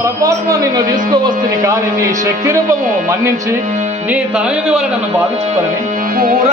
పొరపాటున నిన్ను తీసుకోవస్తుంది కానీ నీ శక్తి రూపము మన్నించి నీ తనని వలన నన్ను భావించుకోవాలని పూర్వ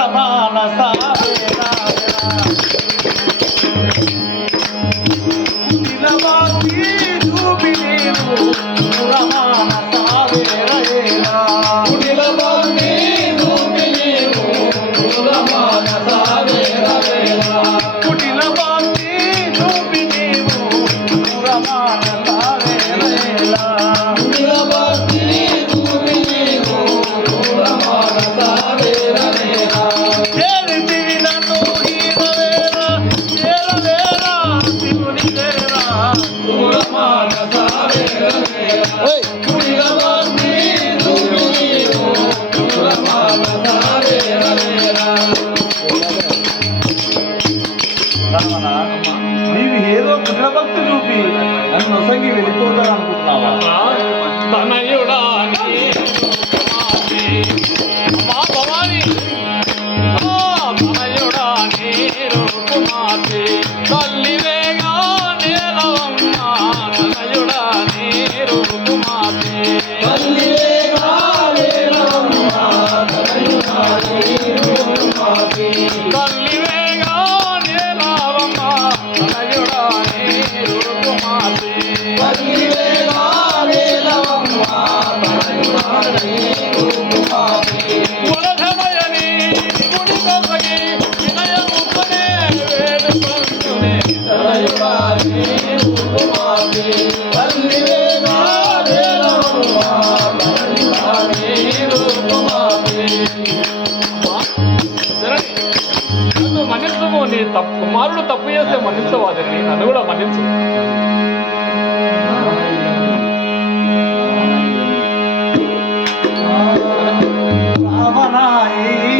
నీవు ఏదో కుట్ర భక్తి చూపి నన్ను నొసగి వెళ్ళిపోతాను అనుకుంటున్నావా తనయుడా. చేసి తప్పు. కుమారుడు తప్పు చేస్తే మన్నించవు అతన్ని. నన్ను కూడా మన్నించు. రామనాయి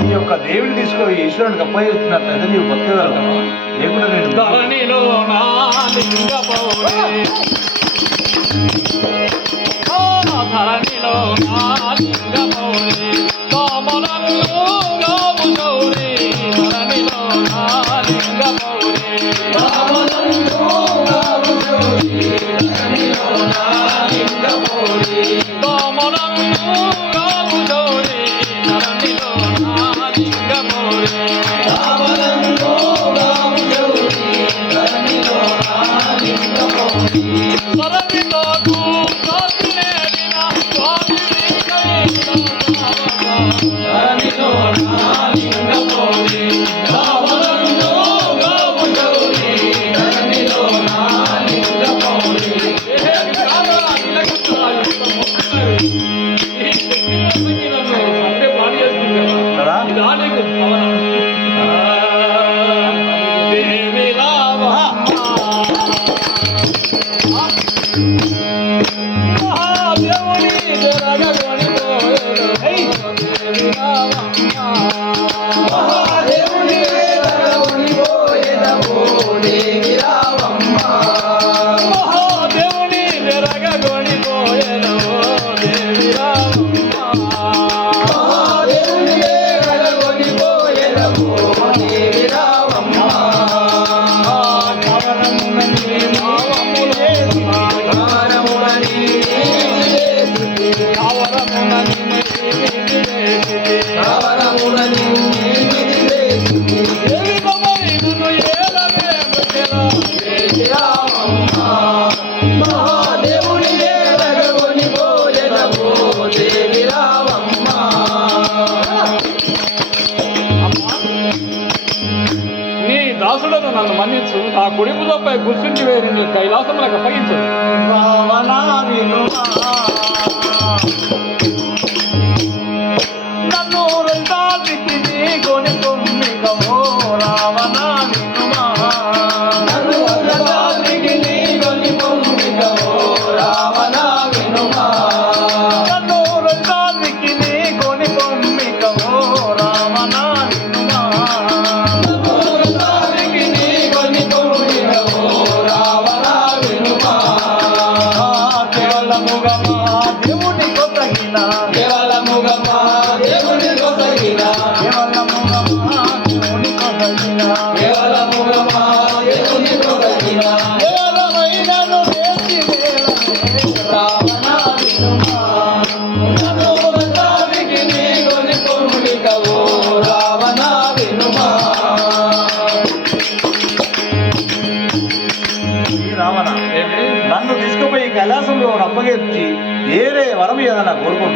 ఈ యొక్క దేవుని తీసుకొని ఈశ్వరునికి అప్పగిస్తున్నారు అయితే నీవు భక్తిదారు లేకుండా నేను ధరణిలో నా oh. దాసులను నన్ను మన్నించు. నా కుడిపుదపై కూర్చుండి వేరు నీ కైలాసములకు అప్పగించు. నన్ను తీసుకుపోయి కైలాసంలో అప్పగేర్చి వేరే వరం ఏదన్నా కోరుకోం